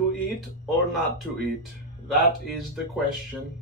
To eat or not to eat? That is the question.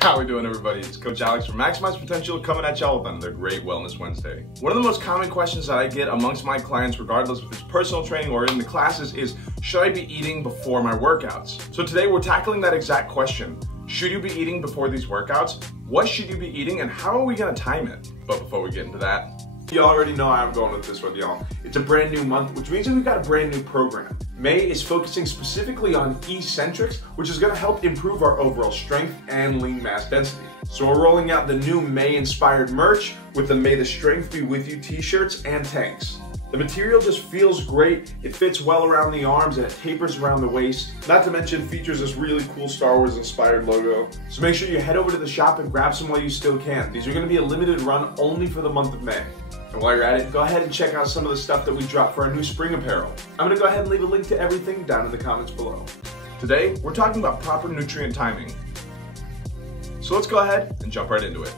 How we doing, everybody? It's Coach Alex from Maximize Potential coming at y'all with another great Wellness Wednesday. One of the most common questions that I get amongst my clients, regardless if it's personal training or in the classes, is should I be eating before my workouts? So today we're tackling that exact question. Should you be eating before these workouts? What should you be eating and how are we gonna time it? But before we get into that, you already know how I'm going with this one, y'all. It's a brand new month, which means that we've got a brand new program. May is focusing specifically on eccentrics, which is gonna help improve our overall strength and lean mass density. So we're rolling out the new May-inspired merch with the May the Strength Be With You t-shirts and tanks. The material just feels great, it fits well around the arms and it tapers around the waist. Not to mention features this really cool Star Wars inspired logo. So make sure you head over to the shop and grab some while you still can. These are gonna be a limited run only for the month of May. And while you're at it, go ahead and check out some of the stuff that we dropped for our new spring apparel. I'm gonna go ahead and leave a link to everything down in the comments below. Today, we're talking about proper nutrient timing. So let's go ahead and jump right into it.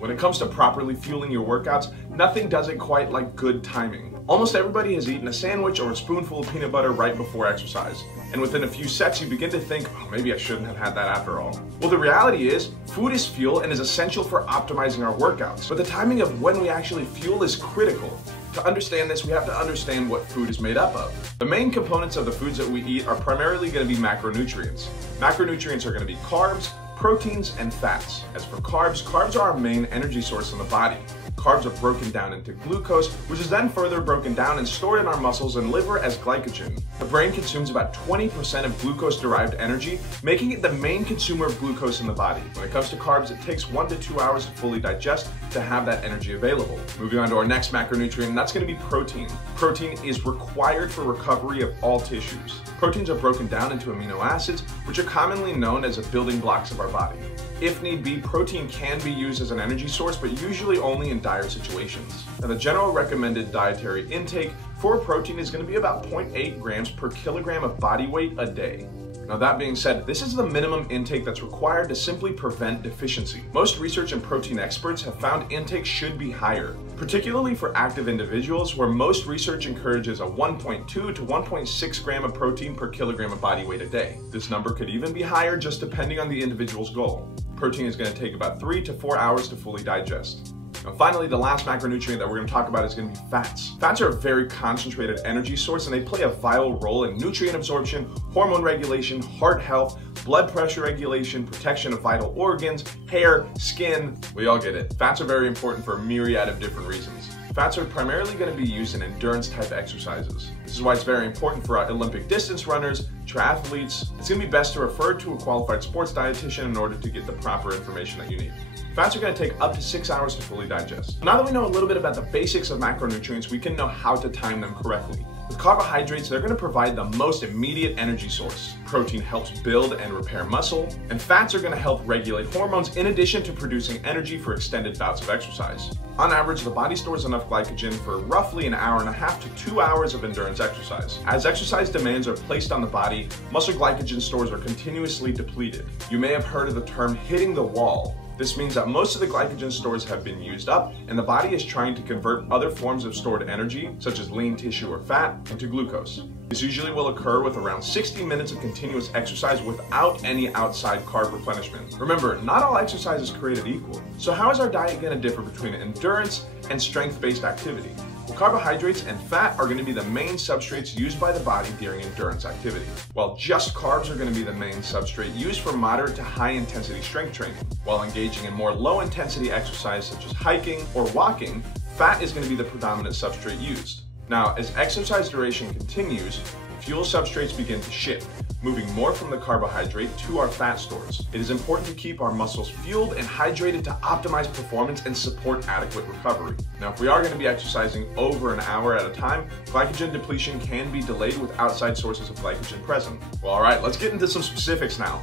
When it comes to properly fueling your workouts, nothing does it quite like good timing. Almost everybody has eaten a sandwich or a spoonful of peanut butter right before exercise. And within a few sets, you begin to think, oh, maybe I shouldn't have had that after all. Well, the reality is, food is fuel and is essential for optimizing our workouts. But the timing of when we actually fuel is critical. To understand this, we have to understand what food is made up of. The main components of the foods that we eat are primarily going to be macronutrients. Macronutrients are going to be carbs, proteins, and fats. As for carbs, carbs are our main energy source in the body. Carbs are broken down into glucose, which is then further broken down and stored in our muscles and liver as glycogen. The brain consumes about 20% of glucose-derived energy, making it the main consumer of glucose in the body. When it comes to carbs, it takes 1 to 2 hours to fully digest to have that energy available. Moving on to our next macronutrient, and that's going to be protein. Protein is required for recovery of all tissues. Proteins are broken down into amino acids, which are commonly known as the building blocks of our body. If need be, protein can be used as an energy source, but usually only in dire situations. Now, the general recommended dietary intake for protein is going to be about 0.8 grams per kilogram of body weight a day. Now, that being said, this is the minimum intake that's required to simply prevent deficiency. Most research and protein experts have found intake should be higher, particularly for active individuals, where most research encourages a 1.2 to 1.6 gram of protein per kilogram of body weight a day. This number could even be higher just depending on the individual's goal. Protein is going to take about 3 to 4 hours to fully digest. Now finally, the last macronutrient that we're going to talk about is going to be fats. Fats are a very concentrated energy source and they play a vital role in nutrient absorption, hormone regulation, heart health, blood pressure regulation, protection of vital organs, hair, skin. We all get it. Fats are very important for a myriad of different reasons. Fats are primarily going to be used in endurance type exercises. This is why it's very important for our Olympic distance runners, triathletes. It's going to be best to refer to a qualified sports dietitian in order to get the proper information that you need. Fats are going to take up to 6 hours to fully digest. Now that we know a little bit about the basics of macronutrients, we can know how to time them correctly. With carbohydrates, they're going to provide the most immediate energy source. Protein helps build and repair muscle, and fats are going to help regulate hormones in addition to producing energy for extended bouts of exercise. On average, the body stores enough glycogen for roughly an hour and a half to 2 hours of endurance exercise. As exercise demands are placed on the body, muscle glycogen stores are continuously depleted. You may have heard of the term hitting the wall. This means that most of the glycogen stores have been used up and the body is trying to convert other forms of stored energy, such as lean tissue or fat, into glucose. This usually will occur with around 60 minutes of continuous exercise without any outside carb replenishment. Remember, not all exercise is created equal. So how is our diet going to differ between endurance and strength-based activity? Well, carbohydrates and fat are going to be the main substrates used by the body during endurance activity, while just carbs are going to be the main substrate used for moderate to high intensity strength training. While engaging in more low intensity exercise such as hiking or walking, fat is going to be the predominant substrate used. Now, as exercise duration continues, fuel substrates begin to shift, moving more from the carbohydrate to our fat stores. It is important to keep our muscles fueled and hydrated to optimize performance and support adequate recovery. Now, if we are going to be exercising over an hour at a time, glycogen depletion can be delayed with outside sources of glycogen present. Well, all right, let's get into some specifics now.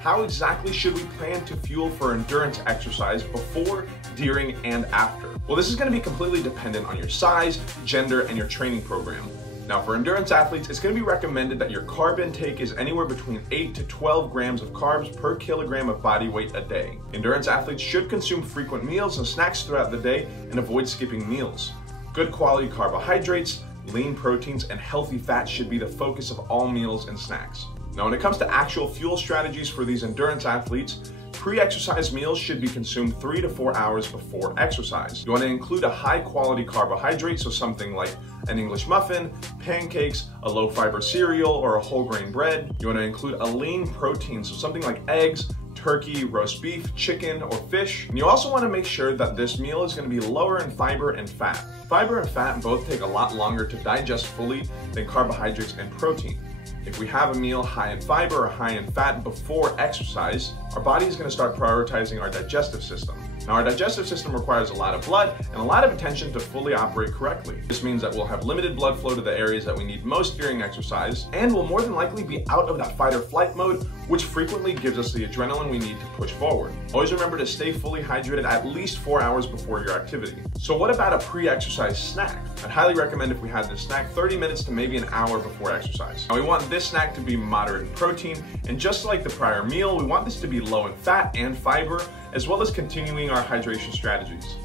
How exactly should we plan to fuel for endurance exercise before, during, and after? Well, this is going to be completely dependent on your size, gender, and your training program. Now, for endurance athletes, it's going to be recommended that your carb intake is anywhere between 8 to 12 grams of carbs per kilogram of body weight a day. Endurance athletes should consume frequent meals and snacks throughout the day and avoid skipping meals. Good quality carbohydrates, lean proteins, and healthy fats should be the focus of all meals and snacks. Now, when it comes to actual fuel strategies for these endurance athletes, pre-exercise meals should be consumed 3 to 4 hours before exercise. You want to include a high-quality carbohydrate, so something like an English muffin, pancakes, a low-fiber cereal, or a whole grain bread. You want to include a lean protein, so something like eggs, turkey, roast beef, chicken, or fish. And you also want to make sure that this meal is going to be lower in fiber and fat. Fiber and fat both take a lot longer to digest fully than carbohydrates and protein. If we have a meal high in fiber or high in fat before exercise, our body is going to start prioritizing our digestive system. Now, our digestive system requires a lot of blood and a lot of attention to fully operate correctly. This means that we'll have limited blood flow to the areas that we need most during exercise, and we'll more than likely be out of that fight or flight mode, which frequently gives us the adrenaline we need to push forward. Always remember to stay fully hydrated at least 4 hours before your activity. So what about a pre-exercise snack? I'd highly recommend if we had this snack 30 minutes to maybe an hour before exercise. Now, we want this snack to be moderate in protein, and just like the prior meal, we want this to be low in fat and fiber, as well as continuing our hydration strategies.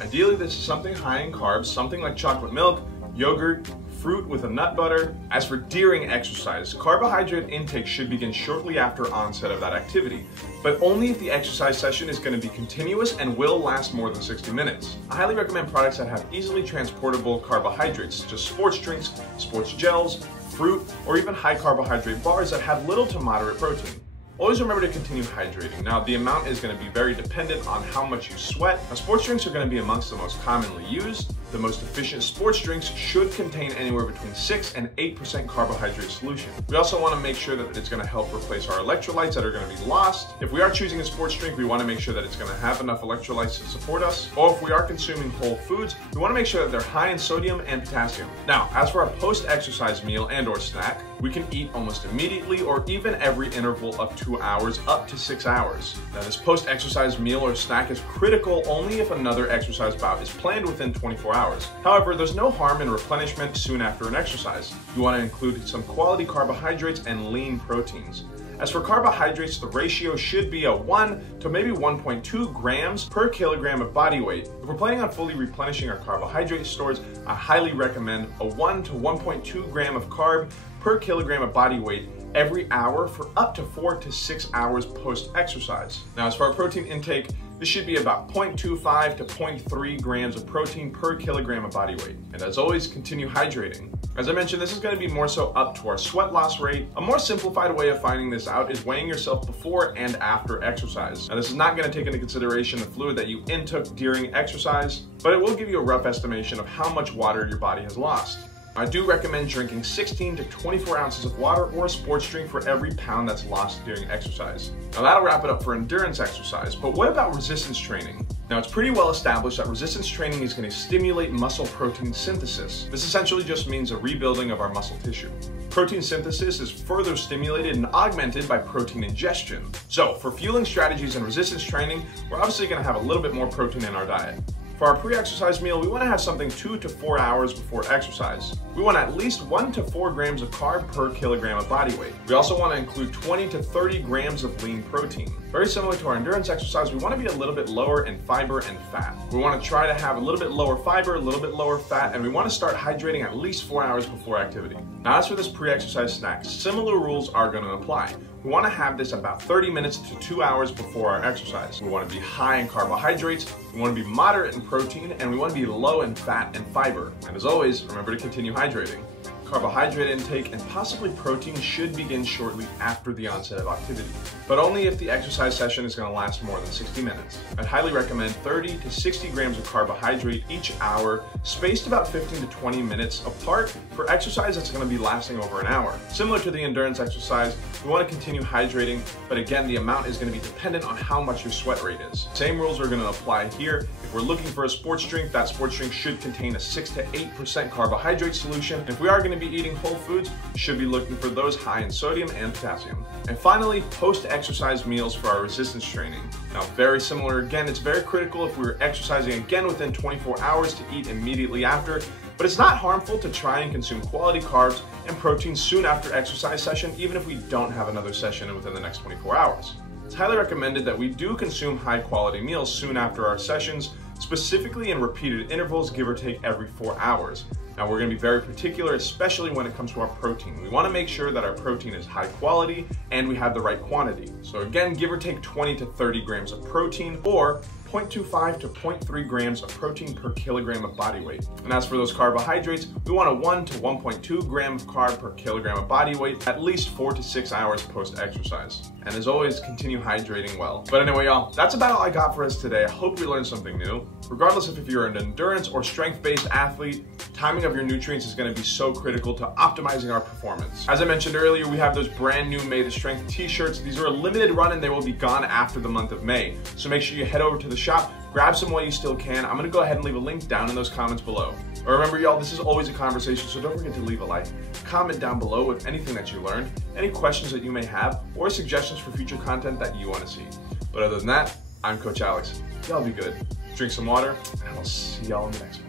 Ideally, this is something high in carbs, something like chocolate milk, yogurt, fruit with a nut butter. As for during exercise, carbohydrate intake should begin shortly after onset of that activity, but only if the exercise session is going to be continuous and will last more than 60 minutes. I highly recommend products that have easily transportable carbohydrates, such as sports drinks, sports gels, fruit, or even high carbohydrate bars that have little to moderate protein. Always remember to continue hydrating. Now, the amount is going to be very dependent on how much you sweat. Now, sports drinks are going to be amongst the most commonly used. The most efficient sports drinks should contain anywhere between 6 and 8% carbohydrate solution. We also want to make sure that it's going to help replace our electrolytes that are going to be lost. If we are choosing a sports drink, we want to make sure that it's going to have enough electrolytes to support us. Or if we are consuming whole foods, we want to make sure that they're high in sodium and potassium. Now, as for our post-exercise meal and or snack, we can eat almost immediately or even every interval of 2 hours up to 6 hours. Now, this post-exercise meal or snack is critical only if another exercise bout is planned within 24 hours. However, there's no harm in replenishment soon after an exercise. You want to include some quality carbohydrates and lean proteins. As for carbohydrates, the ratio should be a 1 to maybe 1.2 grams per kilogram of body weight. If we're planning on fully replenishing our carbohydrate stores, I highly recommend a 1 to 1.2 gram of carb per kilogram of body weight every hour for up to 4 to 6 hours post-exercise. Now, as for our protein intake, this should be about 0.25 to 0.3 grams of protein per kilogram of body weight. And as always, continue hydrating. As I mentioned, this is going to be more so up to our sweat loss rate. A more simplified way of finding this out is weighing yourself before and after exercise. Now, this is not going to take into consideration the fluid that you intook during exercise, but it will give you a rough estimation of how much water your body has lost. I do recommend drinking 16 to 24 ounces of water or a sports drink for every pound that's lost during exercise. Now, that'll wrap it up for endurance exercise, but what about resistance training? Now, it's pretty well established that resistance training is going to stimulate muscle protein synthesis. This essentially just means a rebuilding of our muscle tissue. Protein synthesis is further stimulated and augmented by protein ingestion. So, for fueling strategies and resistance training, we're obviously going to have a little bit more protein in our diet. For our pre-exercise meal, we want to have something 2 to 4 hours before exercise. We want at least 1 to 4 grams of carb per kilogram of body weight. We also want to include 20 to 30 grams of lean protein. Very similar to our endurance exercise, we want to be a little bit lower in fiber and fat. We want to try to have a little bit lower fiber, a little bit lower fat, and we want to start hydrating at least 4 hours before activity. Now, as for this pre-exercise snack, similar rules are going to apply. We want to have this about 30 minutes to 2 hours before our exercise. We want to be high in carbohydrates, we want to be moderate in protein, and we want to be low in fat and fiber. And as always, remember to continue hydrating. Carbohydrate intake and possibly protein should begin shortly after the onset of activity, but only if the exercise session is going to last more than 60 minutes. I'd highly recommend 30 to 60 grams of carbohydrate each hour, spaced about 15 to 20 minutes apart for exercise that's going to be lasting over an hour. Similar to the endurance exercise, we want to continue hydrating, but again, the amount is going to be dependent on how much your sweat rate is. Same rules are going to apply here. If we're looking for a sports drink, that sports drink should contain a 6 to 8% carbohydrate solution. If we are going to be eating whole foods, should be looking for those high in sodium and potassium. And finally, post-exercise meals for our resistance training. Now, very similar again, it's very critical if we're exercising again within 24 hours to eat immediately after, but it's not harmful to try and consume quality carbs and protein soon after exercise session, even if we don't have another session within the next 24 hours. It's highly recommended that we do consume high quality meals soon after our sessions specifically in repeated intervals, give or take every 4 hours. Now we're going to be very particular, especially when it comes to our protein. We want to make sure that our protein is high quality and we have the right quantity. So again, give or take 20 to 30 grams of protein, or 0.25 to 0.3 grams of protein per kilogram of body weight. And as for those carbohydrates, we want a 1 to 1.2 gram of carb per kilogram of body weight at least 4 to 6 hours post-exercise. And as always, continue hydrating well. But anyway, y'all, that's about all I got for us today. I hope you learned something new. Regardless of if you're an endurance or strength-based athlete, timing of your nutrients is going to be so critical to optimizing our performance. As I mentioned earlier, we have those brand new May the Strength t-shirts. These are a limited run and they will be gone after the month of May. So make sure you head over to the shop, grab some while you still can. I'm going to go ahead and leave a link down in those comments below. But remember, y'all, this is always a conversation, so don't forget to leave a like, comment down below with anything that you learned, any questions that you may have, or suggestions for future content that you want to see. But other than that, I'm Coach Alex. Y'all be good. Drink some water, and I'll see y'all in the next one.